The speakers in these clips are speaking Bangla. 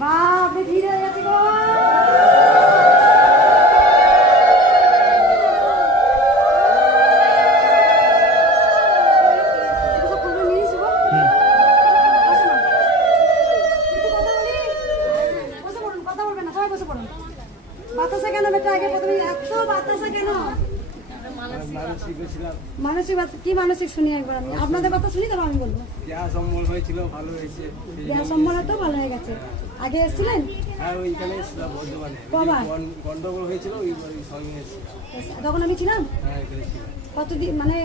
বাপরে ভিড় হয়ে গেছে গো। বাতাসা কেন বেটা? আগে প্রথমে এত বাতাসা কেন? মানসিক কি মানসিক শুনি একবার আমি আপনাদের কথা শুনি তবে আমি বলবো। গ্যাস অম্বল হয়েছিল, ভালো হয়েছে। গ্যাস অম্বল তো ভালো হয়ে গেছে। আগে এসেছিলেন? হ্যাঁ, ওইখানে এসেছিলাম বর্ধমানে। কবার? গন্ডগোল হয়েছিল ওই সঙ্গে এসেছিলাম। তখন আমি ছিলাম? হ্যাঁ, এখানে ছিলাম। কতদিন মানে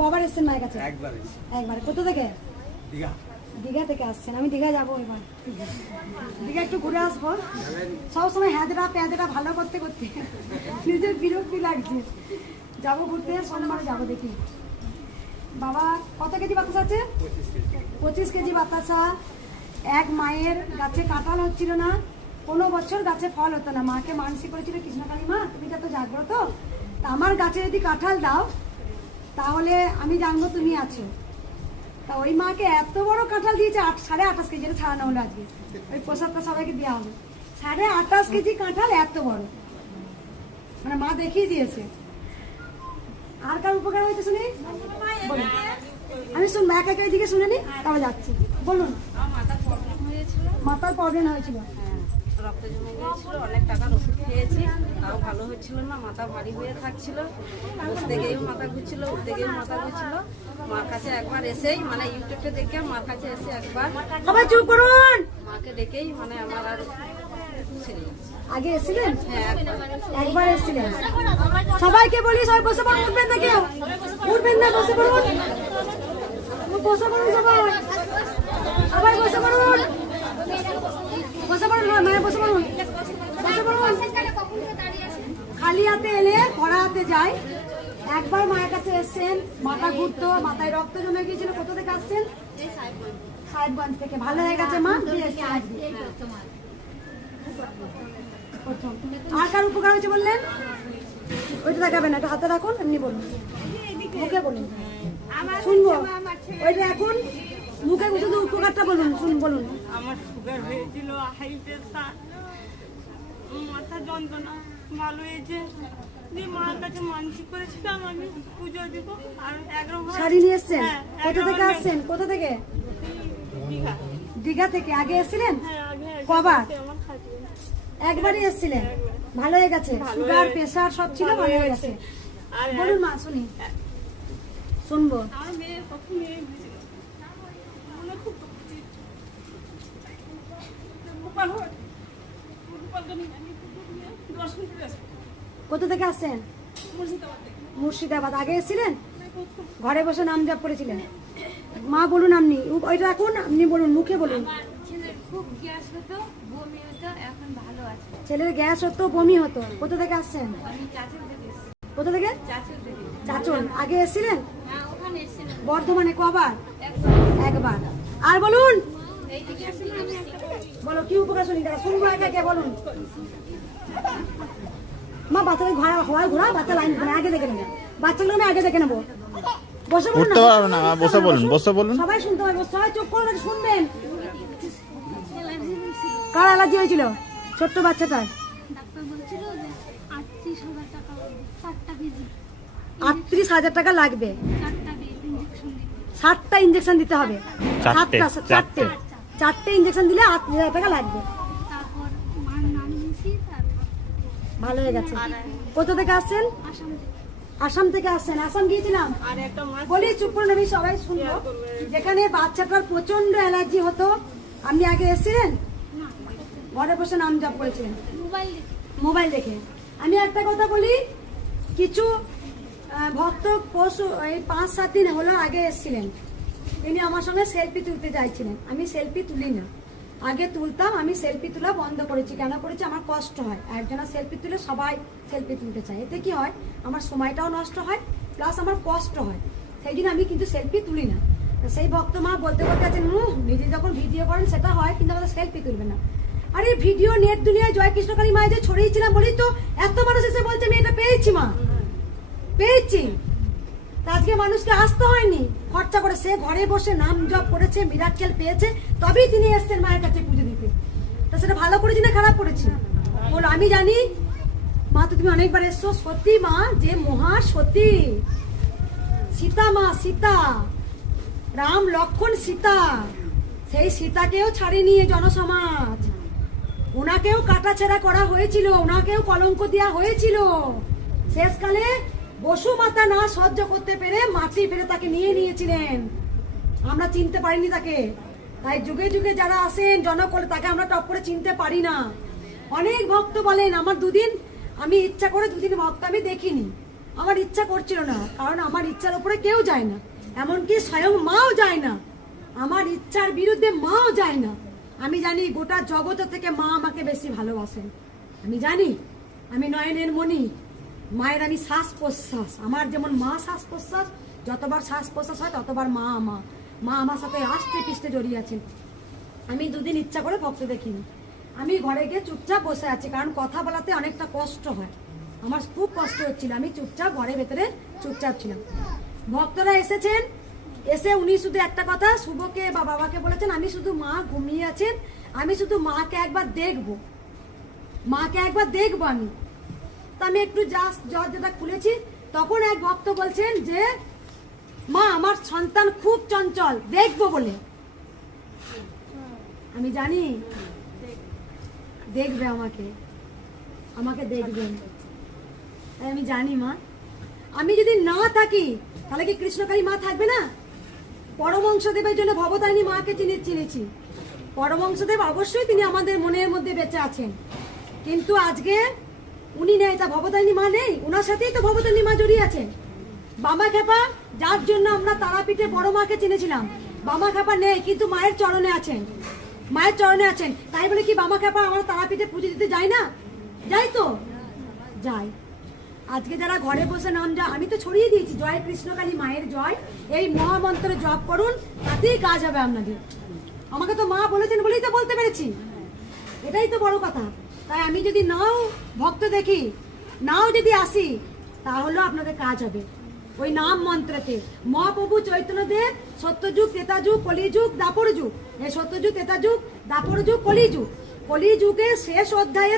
কবার এসেছেন মায়ের কাছে? একবার। একবারে। কোথা থেকে? দীঘা। দীঘা থেকে আসছেন? আমি দীঘা যাবো এবার। দীঘা একটু ঘুরে আসবো। সবসময় হ্যাঁদরা প্যাঁদরা ভালো করতে করতে নিজের বিরক্তি লাগছে। যাবো ঘুরতে, সোমবার যাবো দেখি। বাবা কত কেজি বাতাসা আছে? 25 কেজি বাতাসা। এক মায়ের গাছে কাঁঠাল হচ্ছিল না, কোনো বছর গাছে ফল হতো না। মাকে মানসিক করেছিল, কৃষ্ণকালী মা তুমি তো জাগ্রত, তা আমার গাছে যদি কাঁঠাল দাও তাহলে আমি জানবো তুমি আছো। তা ওই মাকে এত বড় কাঁঠাল দিয়েছে, 28.5 কেজি, এটা ছাড়ানো হলো আজকে। ওই প্রসাদটা সবাইকে দেওয়া হবে। 28.5 কেজি কাঁঠাল, এত বড়, মানে মা দেখিয়ে দিয়েছে। আর কার উপকার হয়েছে শুনি? আমি শুনবো, এক একটা দিকে শুনে নি, তারপর যাচ্ছি। বলুন। মাথার প্রবলেম হয়েছিল, রক্ত জমে গিয়েছিল, অনেক টাকার ওষুধ খেয়েছি, তাও ভালো হচ্ছিল না। মাথা ভারী হয়ে থাকছিল, বসতে গিয়েও মাথা ঘুরছিল, উঠতে গিয়েও মাথা ঘুরছিল। মার কাছে একবার এসেই মানে ইউটিউবটা দেখে মার কাছে এসে একবার সবাই চুপ করুন। মাকে দেখেই মানে আমার আর ছেড়ে যাচ্ছে। আগে এসেছিলেন? হ্যাঁ, একবার এসেছিলেন। সবাইকে বলি সবাই বসে পড়ুন, উঠবেন না কেউ, উঠবেন না, বসে পড়ুন, বসে পড়ুন সবাই, সবাই বসে পড়ুন, বসে পড়ুন, মায়ের বসে পড়ুন, বসে পড়ুন। খালি হাতে এলে ভরা হাতে যায়। একবার মায়ের কাছে এসছেন, মাথা ঘুরতো, মাথায় রক্ত জমে গিয়েছিল। কোথা থেকে আসছেন? সাহেবগঞ্জ থেকে। ভালো হয়ে গেছে মা? আর কার উপকার হয়েছে বললেন? ওইটা দেখাবেন, একটা হাতে রাখুন, এমনি বলুন, মুখে বলুন, শুনবো। ওইটা এখন মুখে শুধু উপকারটা বলুন, বলুন। আমার সুগার হয়েছিল, হাই প্রেসার, মাথা যন্ত্রণা, ভালো হয়েছে। মার কাছে মানসিক করেছিলাম আমি পুজো দিব। আর 11 শাড়ি নিয়ে এসছেন? কোথা থেকে আসছেন? কোথা থেকে? দীঘা। দীঘা থেকে। আগে এসেছিলেন? হ্যাঁ, আগে কবার? আমার খাচ্ছি। একবারই এসেছিলেন? ভালো হয়ে গেছে? সুগার প্রেসার সব ছিল, ভালো হয়ে গেছে। আর বলুন মা, শুনি, শুনবো। আমার মেয়ে প্রথম মেয়ে হয়েছিল, মনে খুব কোথা থেকে আসছেন? মুর্শিদাবাদ। আগে এসেছিলেন? ঘরে বসে নাম জপ করেছিলেন? মা বলুন, আপনি ওইটা রাখুন, আপনি বলুন, মুখে বলুন। ছেলের খুব গ্যাস হতো, বমি হতো, এখন ভালো আছে। ছেলের গ্যাস হতো, বমি হতো। কোথা থেকে আসছেন? আমি চাচল থেকে এসেছি। কোথা থেকে? চাচল থেকে। চাচল। আগে এসেছিলেন? হ্যাঁ, ওখানে এসেছিলাম বর্ধমানে। কবার? একবার। আর বলুন, বলো কি উপকার শুনি, শুনবো একে একে, বলুন। মা বাচ্চাদের ঘোরা বাচ্চা লাইন আগে দেখে নেবো, বাচ্চাগুলো আমি আগে দেখে নেবো। বসে বলুন, উঠতে পারবে না, বসে বলুন, বসে বলুন। সবাই শুনতে পারবো, সবাই চুপ করে শুনবেন। কার অ্যালার্জি হয়েছিল? ছোট্ট বাচ্চাটার। ডাক্তার বলছিল যে 38,000 টাকা 7টা কেজি, 38,000 টাকা লাগবে। 4টা ইঞ্জেকশন দিতে। 7টা ইঞ্জেকশন দিতে হবে। চারটে ইঞ্জেকশন দিলে 8,000 টাকা লাগবে। তারপর মার নাম নিয়েছি, তারপর ভালো হয়ে গেছে। কোথা থেকে আসছেন? আসাম থেকে। আসাম থেকে আসছেন। আসাম গিয়েছিলাম। আর একটা মাস বলি চুপ করুন, আমি সবাই শুনবো। যেখানে বাচ্চাটার প্রচন্ড অ্যালার্জি হতো, আপনি আগে এসেছিলেন? ঘরে বসে নাম জপ করেছিলেন মোবাইল দেখে। আমি একটা কথা বলি, কিছু ভক্ত পশু এই 5-7 দিন হলো আগে এসেছিলেন, তিনি আমার সঙ্গে সেলফি তুলতে চাইছিলেন। আমি সেলফি তুলি না, আগে তুলতাম, আমি সেলফি তোলা বন্ধ করেছি। কেন করেছি? আমার কষ্ট হয়। একজনের সেলফি তুলে সবাই সেলফি তুলতে চায়, এতে কি হয় আমার সময়টাও নষ্ট হয়, প্লাস আমার কষ্ট হয়। সেই জন্য আমি কিন্তু সেলফি তুলি না। সেই ভক্ত মা বলতে বলতে আছেন, নিজে যখন ভিডিও করেন সেটা হয়, কিন্তু আমাদের সেলফি তুলবে না। আরে ভিডিও নেট দুনিয়ায় জয় কৃষ্ণকালী মায়ের যে ছড়িয়েছিলাম বলেই তো এত মানুষ এসে বলছে আমি এটা পেয়েছি মা, পেয়েছি। তা আজকে মানুষকে আসতে হয়নি খরচা করে, সে ঘরে বসে নাম জপ করেছে, মিরাক্কেল পেয়েছে, তবেই তিনি এসছেন মায়ের কাছে পুজো দিতে। তা সেটা ভালো করেছি না খারাপ করেছি? বল, আমি জানি মা তো তুমি অনেকবার এসছো, সত্যি মা যে মহা সতী সীতা, মা সীতা, রাম লক্ষ্মণ সীতা, সেই সীতাকেও ছাড়েনি এই জনসমাজ, ওনাকেও কাটাছেড়া করা হয়েছিল, ওনাকেও কলঙ্ক দেওয়া হয়েছিল। শেষকালে বসুমাতা না সহ্য করতে পেরে মাটি ফেলে তাকে নিয়ে নিয়েছিলেন, আমরা চিনতে পারিনি তাকে। তাই যুগে যুগে যারা আসেন জনকলে তাকে আমরা টপ করে চিনতে পারি না। অনেক ভক্ত বলেন আমার দুদিন, আমি ইচ্ছা করে দুদিন ভক্ত আমি দেখিনি, আমার ইচ্ছা করছিল না, কারণ আমার ইচ্ছার উপরে কেউ যায় না, এমনকি স্বয়ং মাও যায় না, আমার ইচ্ছার বিরুদ্ধে মাও যায় না। আমি জানি গোটা জগৎ থেকে মা আমাকে বেশি ভালোবাসেন, আমি জানি আমি নয়নের মণি, মায়ের আমি শ্বাস প্রশ্বাস, আমার যেমন মা শ্বাস প্রশ্বাস, যতবার শ্বাস প্রশ্বাস হয় ততবার মা আমার সাথে আষ্টে পিষ্টে জড়িয়ে আছেন। আমি দুদিন ইচ্ছা করে ভক্ত দেখিনি, আমি ঘরে গিয়ে চুপচাপ বসে আছি, কারণ কথা বলাতে অনেকটা কষ্ট হয়, আমার খুব কষ্ট হচ্ছিল, আমি চুপচাপ ঘরের ভেতরে চুপচাপ ছিলাম। ভক্তরা এসেছেন, এসে উনি শুধু একটা কথা শুভকে বা বাবাকে বলেছেন, আমি শুধু মা ঘুমিয়ে আছেন, আমি শুধু মাকে একবার দেখবো, মাকে একবার দেখবো আমি। তো আমি একটু দরজাটা খুলেছি, তখন এক ভক্ত বলছেন যে মা আমার সন্তান খুব চঞ্চল, দেখবো বলে। আমি জানি দেখবে আমাকে দেখবেন, তাই আমি জানি মা, আমি যদি না থাকি তাহলে কি কৃষ্ণকালী মা থাকবে না? পরমহংসদেবের জন্য ভবতারিণী মাকে চিনেছি, পরমহংসদেব অবশ্যই তিনি আমাদের মনের মধ্যে বেঁচে আছেন, কিন্তু আজকে উনি নেই, তা ভবতারিণী মা নেই, ওনার সাথেই তো ভবতারিণী মা জড়িয়ে আছেন। বামা খেপা, যার জন্য আমরা তারাপীঠে বড় মাকে চিনেছিলাম, বামা খেপা নেই, কিন্তু মায়ের চরণে আছেন, মায়ের চরণে আছেন। তাই বলে কি বামা খেপা আমরা তারাপীঠে পুজো দিতে যাই না? যাই তো, যাই। আজকে যারা ঘরে বসে নাম আমি তো ছড়িয়ে দিয়েছি, জয় কৃষ্ণকালী মায়ের জয়, এই মহামন্ত্র জপ করুন, তাতেই কাজ হবে আপনাদের। আমাকে তো মা বলেছেন বলেই তো বলতে পেরেছি, এটাই তো বড় কথা। তাই আমি যদি নাও ভক্ত দেখি, নাও যদি আসি, তাহলেও আপনাদের কাজ হবে ওই নাম মন্ত্রতে। মহাপ্রভু চৈতন্যদেব সত্যযুগ, ত্রেতাযুগ, কলিযুগ, দাপর যুগ, এই সত্যযুগ, ত্রেতাযুগ, দাপর যুগ, কলিযুগ, কলিযুগের শেষ অধ্যায়ে